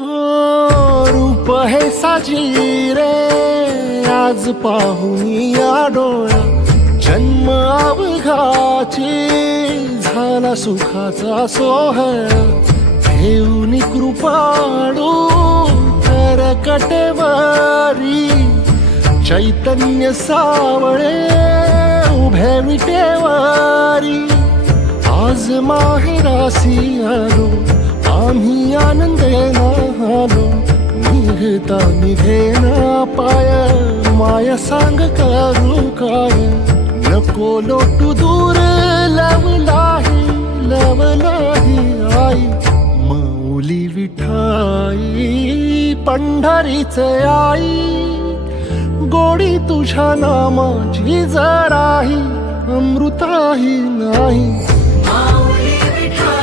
रूप हे साजी रे आज पाहून या डोळ्या, जन्म अवघाची झाला सुखाचा सोहळा, घेऊन कृपाळू तर कटेवारी, चैतन्य सावळे उभे विटेवारी, आज माहेरासी आलो आम्ही आनंदेना आलो, निघता निघेना पाय माया सांग करू काय, नको लोटू दूर लवलाही आई, मौली विठाई पंढरीच आई, गोडी तुझ्या नामाची जराही अमृताही नाही. माऊली विठा